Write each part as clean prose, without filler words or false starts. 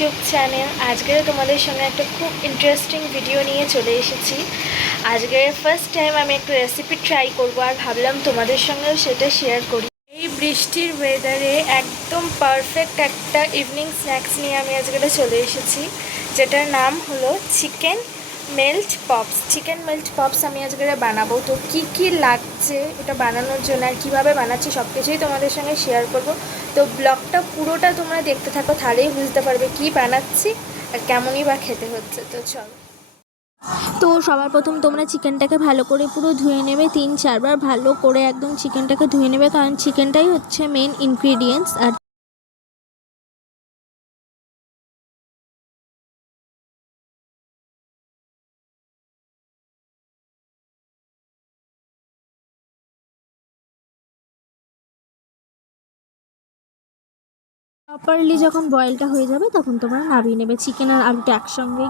YouTube channel. আজকে তোমাদের সঙ্গে একটা খুব ইন্টারেস্টিং ভিডিও নিয়ে চলে এসেছি। আজকে ফার্স্ট টাইম আমি একটা রেসিপি ট্রাই করবো, আর ভাবলাম তোমাদের সঙ্গেও সেটা শেয়ার করি। এই বৃষ্টির ওয়েদারে একদম পারফেক্ট একটা ইভিনিং স্ন্যাক্স নিয়ে আমি আজকে চলে এসেছি, যেটার নাম হলো chicken melt pops. Chicken melt pops আমি আজকে বানাবো। তো কি কি লাগছে এটা বানানোর জন্য আর কীভাবে বানাচ্ছি সব কিছুই তোমাদের সঙ্গে শেয়ার করব। তো ব্লগটা পুরোটা তোমরা দেখতে থাকো, তাহলেই বুঝতে পারবে কি বানাচ্ছি আর কেমনই বা খেতে হচ্ছে। তো চলো। তো সবার প্রথম তোমরা চিকেনটাকে ভালো করে পুরো ধুয়ে নেবে, 3-4 বার ভালো করে একদম চিকেনটাকে ধুয়ে নেবে, কারণ চিকেনটাই হচ্ছে মেন ইনগ্রিডিয়েন্টস। আর প্রপারলি যখন বয়েলটা হয়ে যাবে তখন তোমরা নামিয়ে নেবে চিকেন আর আলুটা একসঙ্গে।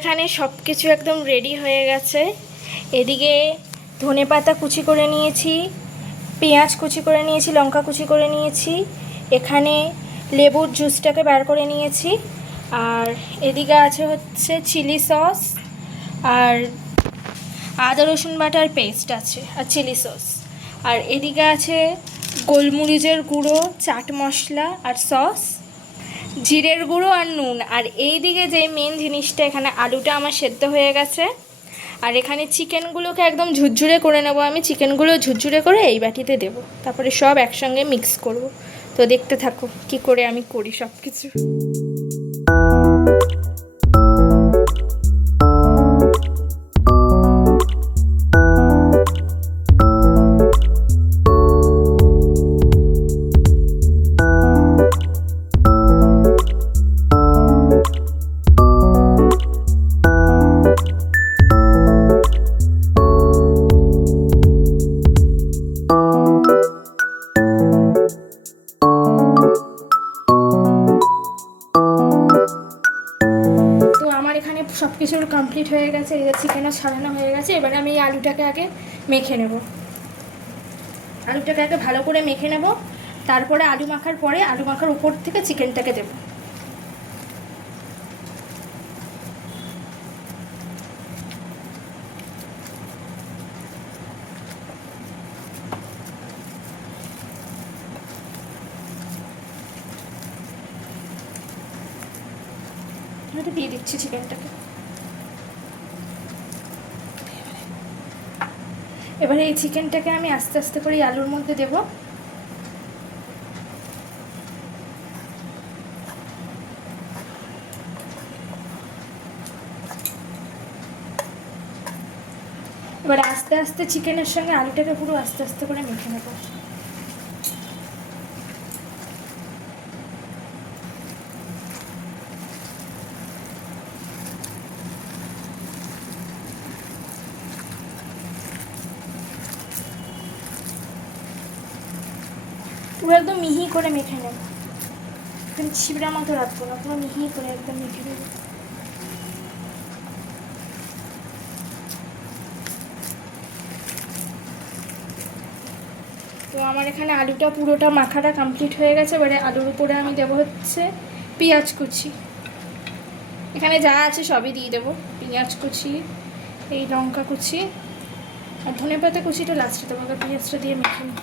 এখানে সব কিছু একদম রেডি হয়ে গেছে। এদিকে ধনেপাতা কুচি করে নিয়েছি, পেঁয়াজ কুচি করে নিয়েছি, লঙ্কা কুচি করে নিয়েছি, এখানে লেবুর জুসটাকে বার করে নিয়েছি, আর এদিকে আছে হচ্ছে চিলি সস, আর আদা রসুন বাটার পেস্ট আছে, আর চিলি সস, আর এদিকে আছে গোলমরিচের গুঁড়ো, চাট মশলা আর সস, জিরের গুঁড়ো আর নুন। আর এই দিকে যে মেন জিনিসটা, এখানে আলুটা আমার সেদ্ধ হয়ে গেছে, আর এখানে চিকেনগুলোকে একদম ঝুরঝুরে করে নেব। আমি চিকেনগুলো ঝুরঝুরে করে এই বাটিতে দেব, তারপরে সব একসঙ্গে মিক্স করব। তো দেখতে থাকো কি করে আমি করি সব কিছু। সব কিছুর কমপ্লিট হয়ে গেছে, এই যে চিকেনও ছাড়ানো হয়ে গেছে। এবারে আমি এই আলুটাকে আগে মেখে নেব, আলুটাকে আগে ভালো করে মেখে নেব, তারপরে আলু মাখার পরে আলু মাখার উপর থেকে চিকেনটাকে দেব। দিয়ে দিচ্ছি চিকেনটাকে। এবারে এই চিকেনটাকে আমি আস্তে আস্তে করে আলুর মধ্যে দেব। এবারে আস্তে আস্তে চিকেনের সঙ্গে আলুটাকে পুরো আস্তে আস্তে করে মেখে নেব। পুরো একদম মিহি করে মেখে নেব, একদম ছিবড়া মতো রাখবো না, পুরো মিহি করে একদম মেখে নেব। তো আমার এখানে আলুটা পুরোটা মাখাটা কমপ্লিট হয়ে গেছে। এবারে আলুর উপরে আমি দেবো হচ্ছে পেঁয়াজ কুচি, এখানে যা আছে সবই দিয়ে দেবো। পেঁয়াজ কুচি, এই লঙ্কা কুচি আর ধনেপাতা কুচিটা লাস্টে দেবো, আগে পেঁয়াজটা দিয়ে মেখে নিই।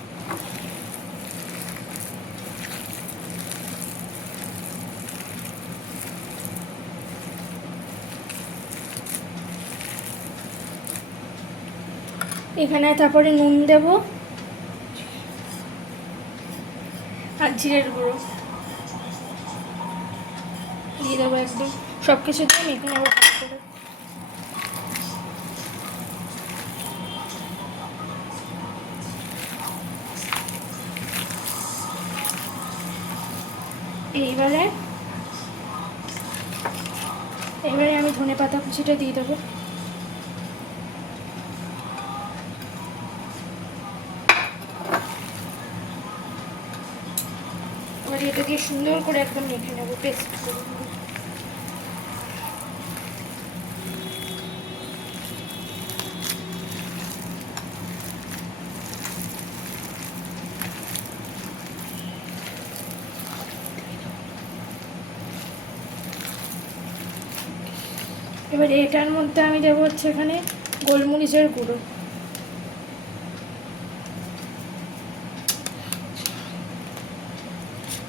এখানে তারপরে নুন দেব আর জিরের গুঁড়ো দিয়ে দেবো, একদম সব কিছু দিয়ে মেখে নেবো ভালো করে। এইবারে আমি ধনেপাতা কুচিটা দিয়ে দেবো। এবার এটা দিয়ে সুন্দর করে একদম মেখে নেবো, পেস্ট করে নেবো। এবার এটার মধ্যে আমি দেবো হচ্ছে এখানে গোলমরিচের গুঁড়ো,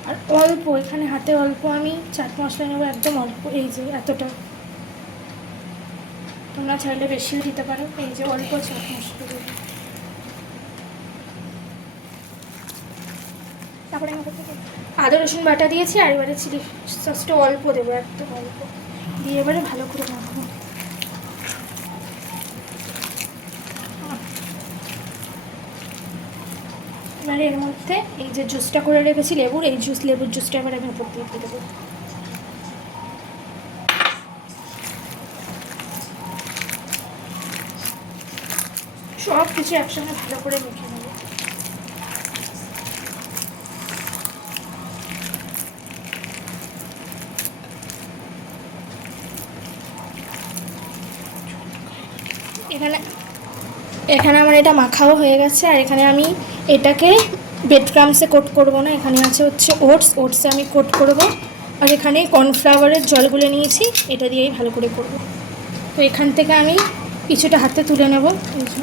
আর অল্প এখানে হাতে অল্প আমি চাট মশলা নেবো, একদম অল্প, এই যে এতটা। তোমরা চাইলে বেশিও দিতে পারো, এই যে অল্প চাট মশলা দেবো। তারপরে আদা রসুন বাটা দিয়েছি, আর এবারে চিলি সসটা অল্প দেবো, একদম অল্প দিয়ে এবারে ভালো করে মাখবো। এবারে এর মধ্যে এই যে জুসটা করে রেখেছি লেবুর, এই লেবুর জুসটা এবার আমি উপর দিয়ে দেবো। সব কিছু একসঙ্গে ভালো করে মেখে নেবো। এখানে আমার এটা মাখাও হয়ে গেছে, আর এখানে আমি এটাকে ব্রেড ক্রামসে কোট করবো না, এখানে আছে হচ্ছে ওটসে আমি কোট করব। আর এখানে কর্নফ্লাওয়ারের জল গুলে নিয়েছি, এটা দিয়েই ভালো করে করব। তো এখান থেকে আমি কিছুটা হাতে তুলে নেব, এই যে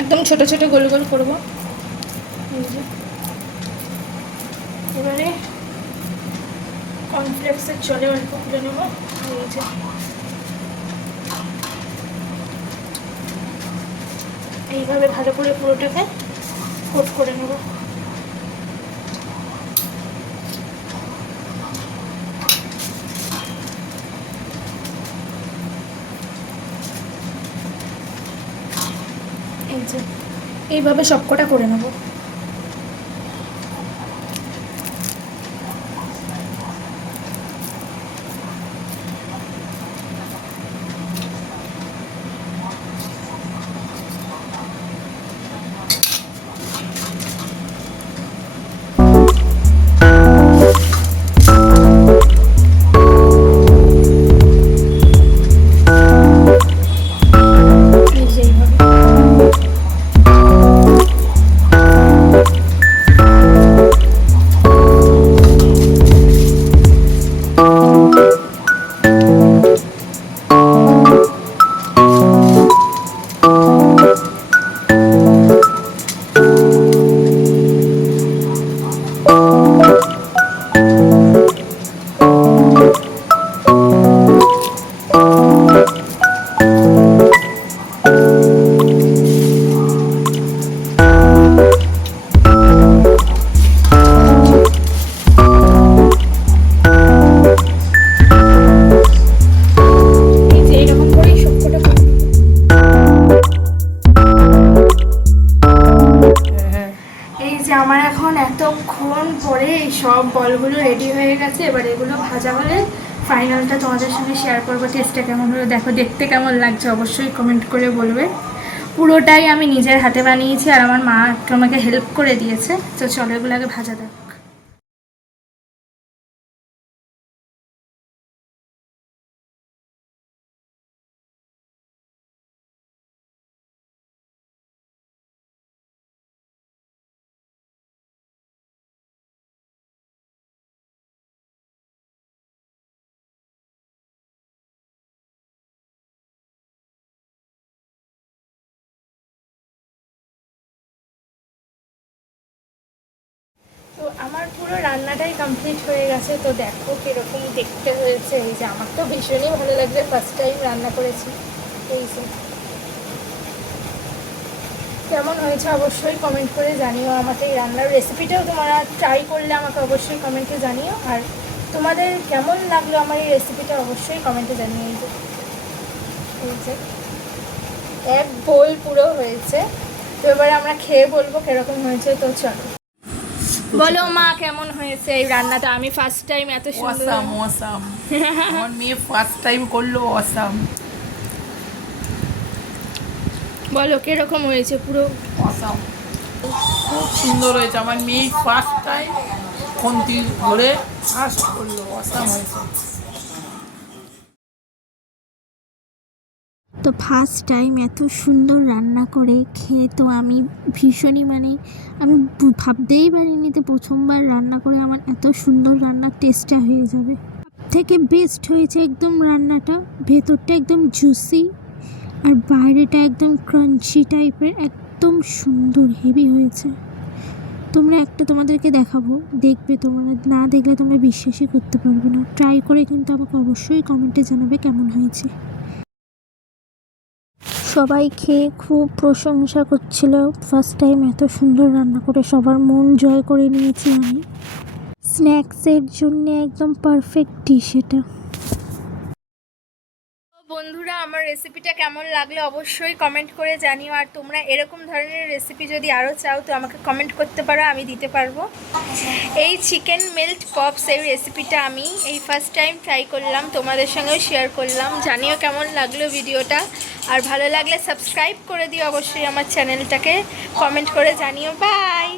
একদম ছোট ছোট গোল গোল করব। এই যে এবারে কর্নফ্লেক্সের জলে অল্প তুলে নেব, এই যে এইভাবে ভালো করে পুরোটাকে কোট করে নেব। এই যে এইভাবে সবকটা করে নেব। এই যে এইভাবে এইরকম করেই সবকটা করে নেব। এই যে আমার এখন এতক্ষণ পরে এই সব বলগুলো রেডি হয়ে গেছে, এবার এগুলো ভাজা হলে ফাইনালটা তোমাদের সঙ্গে শেয়ার করবো। টেস্টটা কেমন হলো দেখো, দেখতে কেমন লাগছে অবশ্যই কমেন্ট করে বলবে। পুরোটাই আমি নিজের হাতে বানিয়েছি, আর আমার মা একটু আমাকে হেল্প করে দিয়েছে। তো চলো এগুলো আগে ভাজা দেবো। পুরো রান্নাটাই কমপ্লিট হয়ে গেছে। তো দেখো কীরকম দেখতে হয়েছে। এই যে আমার তো ভীষণই ভালো লাগছে, ফার্স্ট টাইম রান্না করেছি। এই যে কেমন হয়েছে অবশ্যই কমেন্ট করে জানিও। আমাকে এই রান্নার রেসিপিটাও তোমরা ট্রাই করলে আমাকে অবশ্যই কমেন্টে জানিও। আর তোমাদের কেমন লাগলো আমার এই রেসিপিটা অবশ্যই কমেন্টে জানিও। এই যে এক বোল পুরো হয়েছে। তো এবারে আমরা খেয়ে বলবো কিরকম হয়েছে। তো চলো বলো মা কেমন হয়েছে এই রান্নাটা। আমি ফার্স্ট টাইম এত সুন্দর। অসাম অসাম আমার মেয়ে ফার্স্ট টাইম করলো, অসাম। বলো কিরকম হয়েছে পুরো। অসাম, খুব সুন্দর হয়েছে। আমার মেয়ে ফার্স্ট টাইম খুন্তি ধরে ফার্স্ট করলো, অসাম হয়েছে। তো ফার্স্ট টাইম এত সুন্দর রান্না করে খেয়ে তো আমি ভীষণই আমি ভাবতেই পারিনি তো প্রথমবার রান্না করে আমার এত সুন্দর রান্নার টেস্টটা হয়ে যাবে। থেকে বেস্ট হয়েছে একদম রান্নাটা। ভেতরটা একদম জুসি আর বাইরেটা একদম ক্রাঞ্চি টাইপের, একদম সুন্দর হেভি হয়েছে। তোমরা তোমাদেরকে দেখাবো, দেখবে। তোমরা না দেখলে তোমরা বিশ্বাসই করতে পারবে না। ট্রাই করে কিন্তু আমাকে অবশ্যই কমেন্টে জানাবে কেমন হয়েছে। সবাই খেয়ে খুব প্রশংসা করছিল। ফার্স্ট টাইম এত সুন্দর রান্না করে সবার মন জয় করে নিয়েছি আমি। স্ন্যাক্সের জন্য একদম পারফেক্ট ডিশ এটা। বন্ধুরা আমার রেসিপিটা কেমন লাগলো অবশ্যই কমেন্ট করে জানিও। আর তোমরা এরকম ধরনের রেসিপি যদি আরও চাও তো আমাকে কমেন্ট করতে পারো, আমি দিতে পারবো। এই চিকেন মেল্ট পপস এই রেসিপিটা আমি এই ফার্স্ট টাইম ট্রাই করলাম, তোমাদের সঙ্গেও শেয়ার করলাম। জানিও কেমন লাগলো ভিডিওটা। আর ভালো লাগলে সাবস্ক্রাইব করে দিও অবশ্যই আমার চ্যানেলটাকে। কমেন্ট করে জানিও। বাই।